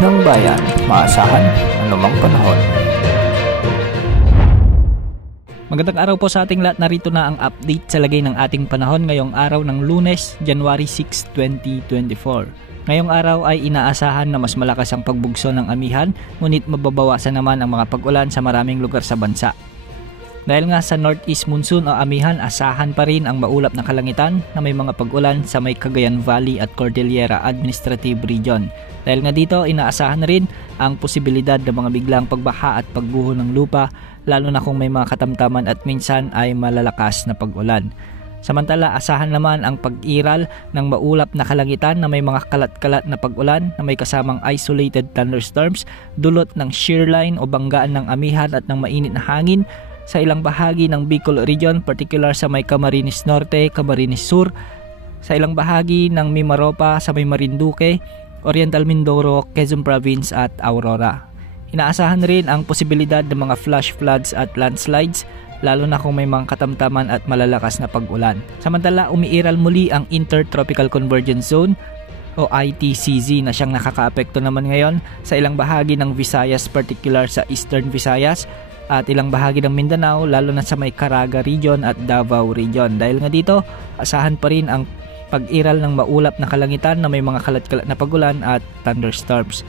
ng bayan, maasahan anumang panahon. Magandang araw po sa ating lahat. Narito na ang update sa lagay ng ating panahon ngayong araw ng Lunes, January 6, 2024. Ngayong araw ay inaasahan na mas malakas ang pagbugso ng amihan, ngunit mababawasan naman ang mga pag-ulan sa maraming lugar sa bansa. Dahil nga sa northeast monsoon o amihan, asahan pa rin ang maulap na kalangitan na may mga pag-ulan sa may Cagayan Valley at Cordillera Administrative Region. Dahil nga dito, inaasahan na rin ang posibilidad ng mga biglang pagbaha at pagguho ng lupa, lalo na kung may mga katamtaman at minsan ay malalakas na pag-ulan. Samantala, asahan naman ang pag-iral ng maulap na kalangitan na may mga kalat-kalat na pag-ulan na may kasamang isolated thunderstorms, dulot ng shear line o banggaan ng amihan at ng mainit na hangin sa ilang bahagi ng Bicol Region, particular sa may Camarines Norte, Camarines Sur, sa ilang bahagi ng Mimaropa, sa may Marinduque, Oriental Mindoro, Quezon Province at Aurora. Inaasahan rin ang posibilidad ng mga flash floods at landslides, lalo na kung may mga katamtaman at malalakas na pag-ulan. Samantala, umiiral muli ang Intertropical Convergence Zone o ITCZ na siyang nakakaapekto naman ngayon sa ilang bahagi ng Visayas, particular sa Eastern Visayas, at ilang bahagi ng Mindanao, lalo na sa may Caraga Region at Davao Region. Dahil nga dito, asahan pa rin ang pag-iral ng maulap na kalangitan na may mga kalat-kalat na pag-ulan at thunderstorms.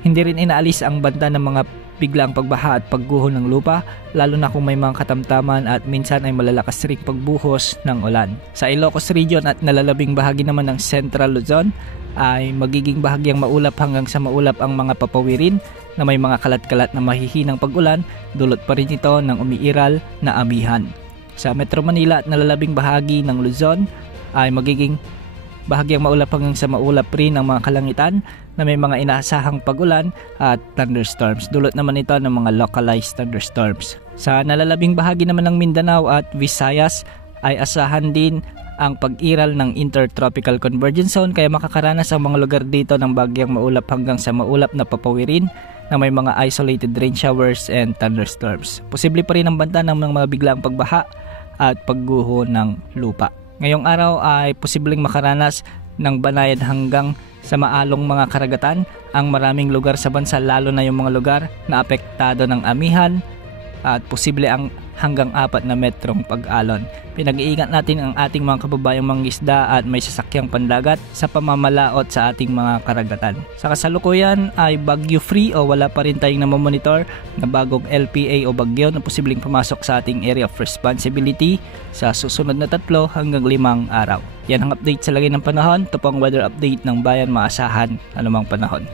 Hindi rin inaalis ang banta ng mga biglang pagbaha at pagguho ng lupa, lalo na kung may mga katamtaman at minsan ay malalakas ring pagbuhos ng ulan. Sa Ilocos Region at nalalabing bahagi naman ng Central Luzon ay magiging bahagyang maulap hanggang sa maulap ang mga papawirin na may mga kalat-kalat na mahihinang pag-ulan, dulot pa rin ito ng umiiral na amihan. Sa Metro Manila at nalalabing bahagi ng Luzon ay magiging bahagyang maulap hanggang sa maulap rin ang mga kalangitan na may mga inaasahang pag-ulan at thunderstorms. Dulot naman ito ng mga localized thunderstorms. Sa nalalabing bahagi naman ng Mindanao at Visayas ay asahan din ang pag-iral ng Intertropical Convergence Zone, kaya makakaranas ang mga lugar dito ng bagyang maulap hanggang sa maulap na papawirin na may mga isolated rain showers and thunderstorms. Posible pa rin ang banta ng mga biglang pagbaha at pagguho ng lupa. Ngayong araw ay posibleng makaranas ng banayan hanggang sa maalong mga karagatan ang maraming lugar sa bansa, lalo na yung mga lugar na apektado ng amihan at posible ang hanggang 4 na metrong pag-alon. Pinag-iingat natin ang ating mga kababayang mangingisda at may sasakyang pandagat sa pamamalaot sa ating mga karagatan. Sa kasalukuyan ay bagyo free o wala pa rin tayong namomonitor na bagong LPA o bagyo na posibleng pumasok sa ating area of responsibility sa susunod na 3 hanggang 5 araw. Yan ang update sa lagay ng panahon. Ito po ang weather update ng bayan, maasahan anumang panahon.